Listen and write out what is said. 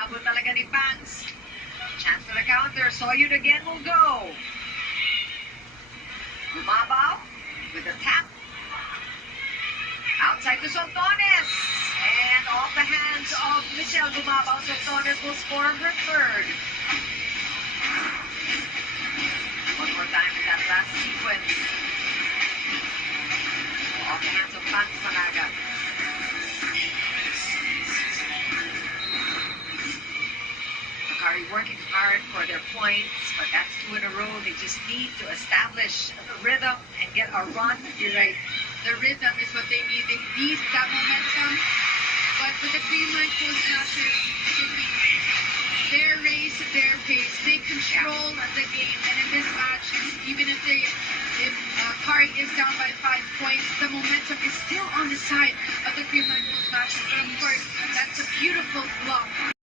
Abot talaga ni Pans. Chance for the counter. Soyud again will go. Bumabaw with the tap. Outside to Soltones. And off the hands of Michelle Bumabaw. Soltones will score her third. One more time in that last sequence. Off the hands of Pans Malaga. Macari working hard for their points, but that's 2 in a row. They just need to establish the rhythm and get a run. You're right. The rhythm is what they need. They need that momentum. But with the Creamline Coast Masters, it should be their race, their pace. They control the game. And in this match, even if Kari is down by 5 points, the momentum is still on the side of the Creamline Coast Masters. But of course, that's a beautiful block.